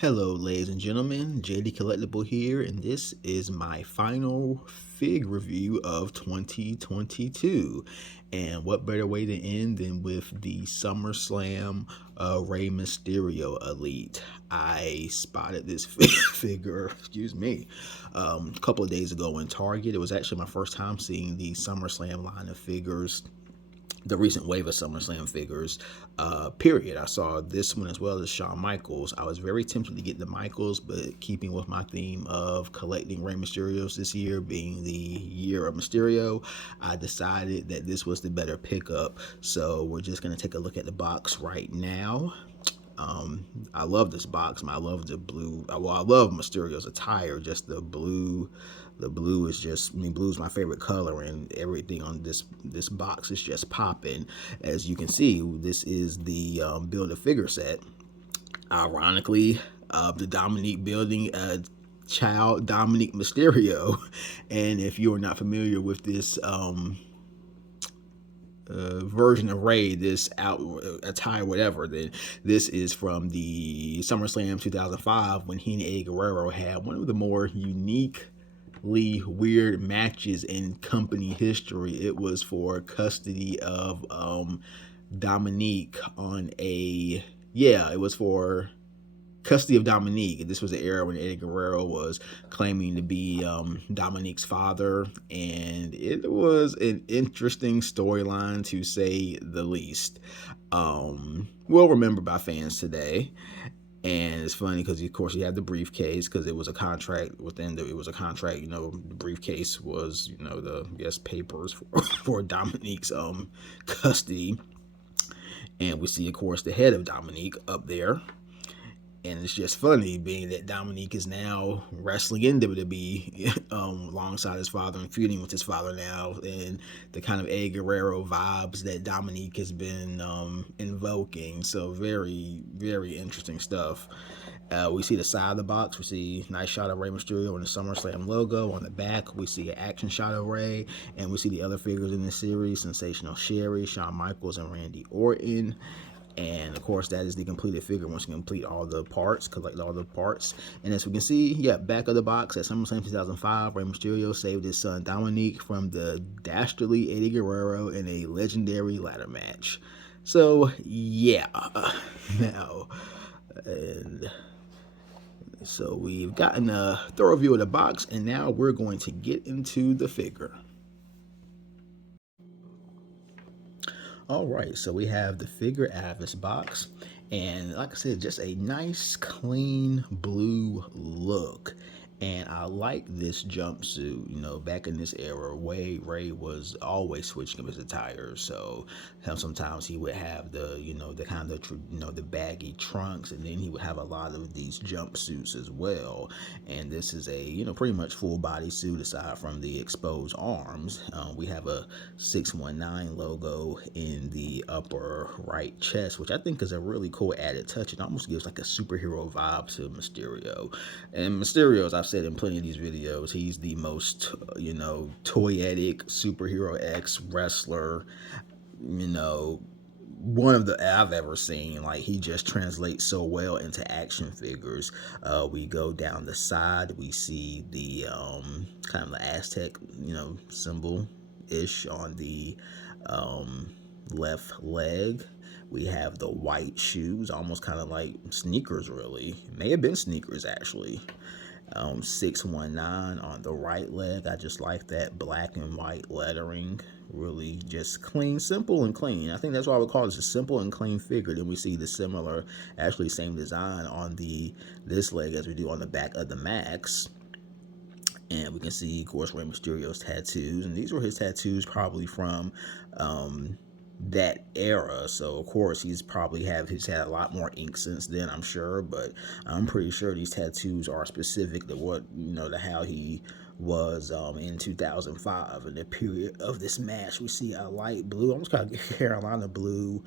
Hello, ladies and gentlemen. JD Collectible here, and this is my final fig review of 2022. And what better way to end than with the Summerslam Rey Mysterio Elite? I spotted this figure, excuse me, a couple of days ago in Target. It was actually my first time seeing the Summerslam line of figures, the recent wave of SummerSlam figures, period. I saw this one as well as Shawn Michaels. I was very tempted to get the Michaels, but keeping with my theme of collecting Rey Mysterios this year, being the year of Mysterio, I decided that this was the better pickup. So we're just going to take a look at the box right now. I love this box. I love the blue. Well, I love Mysterio's attire. Just the blue. The blue is just, blue is my favorite color, and everything on this box is just popping. As you can see, this is the build a figure set. Ironically, the Dominique building child Dominique Mysterio, and if you are not familiar with this version of Ray, this out attire, whatever, then this is from the SummerSlam 2005 when he and Eddie Guerrero had one of the more uniquely weird matches in company history. It was for custody of Dominique on a it was for custody of Dominique. This was the era when Eddie Guerrero was claiming to be Dominique's father, and it was an interesting storyline to say the least. Well remembered by fans today. And it's funny because, of course, you had the briefcase because it was a contract it was a contract. The briefcase was, papers for Dominique's custody. And we see, of course, the head of Dominique up there. And it's just funny being that Dominique is now wrestling in WWE alongside his father and feuding with his father now, and the kind of Eddie Guerrero vibes that Dominique has been invoking. So very, very interesting stuff. We see the side of the box. We see a nice shot of Rey Mysterio and the SummerSlam logo. On the back, we see an action shot of Rey, and we see the other figures in the series: Sensational Sherry, Shawn Michaels, and Randy Orton. And of course, that is the completed figure once you complete all the parts, collect all the parts. And as we can see, back of the box at SummerSlam 2005, Rey Mysterio saved his son Dominique from the dastardly Eddie Guerrero in a legendary ladder match. So, now, and so we've gotten a thorough view of the box, and now we're going to get into the figure. All right, so we have the figure out of this box, and like I said, just a nice, clean blue look. And I like this jumpsuit. Back in this era, Ray was always switching up his attire. So sometimes he would have the kind of the baggy trunks, and then he would have a lot of these jumpsuits as well. And this is a pretty much full body suit aside from the exposed arms. We have a 619 logo in the upper right chest, which I think is a really cool added touch. It almost gives like a superhero vibe to Mysterio. And Mysterio, as I've said in plenty of these videos, he's the most, toyetic superhero-X wrestler, one of the I've ever seen. Like, he just translates so well into action figures. We go down the side, we see the kind of the Aztec, symbol ish on the left leg. We have the white shoes, almost kind of like sneakers, really. It may have been sneakers, actually. 619 on the right leg. I just like that black and white lettering. Really just clean, simple and clean. I think that's why I would call this a simple and clean figure. Then we see the similar, actually same design on this leg as we do on the back of the Max. And we can see, of course, Rey Mysterio's tattoos. And these were his tattoos probably from that era. So of course he's had a lot more ink since then, I'm sure, but I'm pretty sure these tattoos are specific to what to how he was in 2005. In the period of this match, we see a light blue, almost kind of Carolina blue,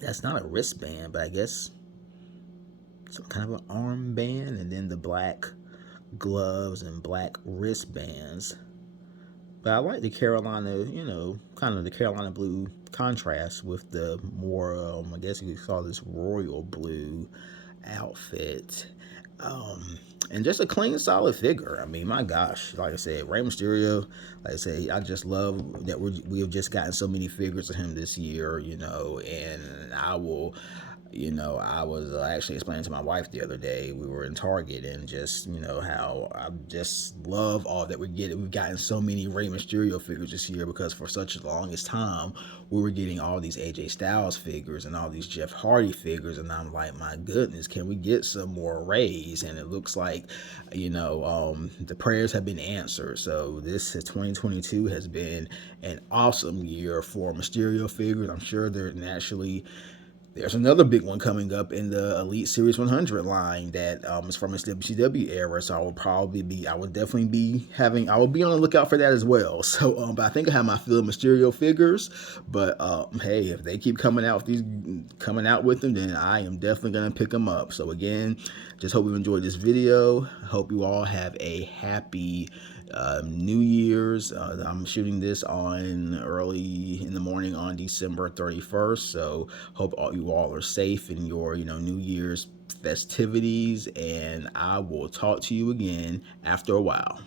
that's not a wristband, but I guess some kind of an armband, and then the black gloves and black wristbands. But I like the Carolina, kind of the Carolina blue contrast with the more, I guess you could call this royal blue outfit. Um, and just a clean, solid figure. I mean, my gosh, like I said, Rey Mysterio. Like I say, I just love that we have just gotten so many figures of him this year. And I was actually explaining to my wife the other day. We were in Target and just, how I just love all that we get. We've gotten so many Rey Mysterio figures this year because for such the longest time we were getting all these AJ Styles figures and all these Jeff Hardy figures, and I'm like, my goodness, can we get some more Rays? And it looks like, the prayers have been answered. So this 2022 has been an awesome year for Mysterio figures. I'm sure they're naturally there's another big one coming up in the Elite Series 100 line that is from its WCW era. So I would definitely I will be on the lookout for that as well. So, but I think I have my fill of Mysterio figures. But hey, if they keep coming out with them, then I am definitely gonna pick them up. So again, just hope you enjoyed this video. I hope you all have a happy New Year's. I'm shooting this on early in the morning on December 31st. So hope you all are safe in your New Year's festivities, and I will talk to you again after a while.